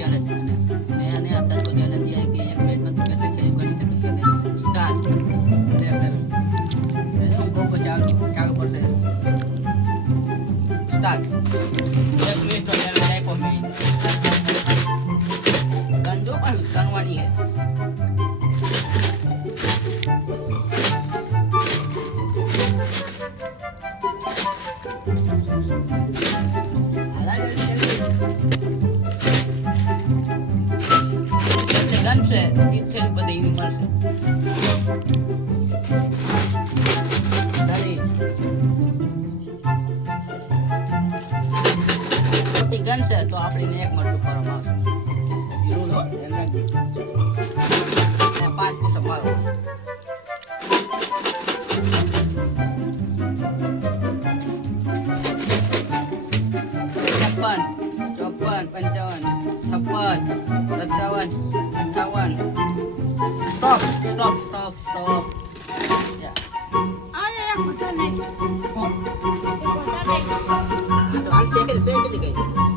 challenge मैंने अब तक को चैलेंज दिया है कि एक मिनट में तू कितने थैली गणी सके चले स्टार्ट उनको को चालू चालू करते हैं स्टार्ट एक मिनट तो चैलेंज है पर मैं गंजो पर गनवानी है गन से इतने बड़े यूनिवर्स गन से तो આપણે ને એક મરચું ફરવામાં આવશે રૂલ હોય ધ્યાન રાખજો ને 5 પીસ મારો 56 57 58 આને એક બતા નહીં એક બતા નહીં તો હાલ તે કે ગઈ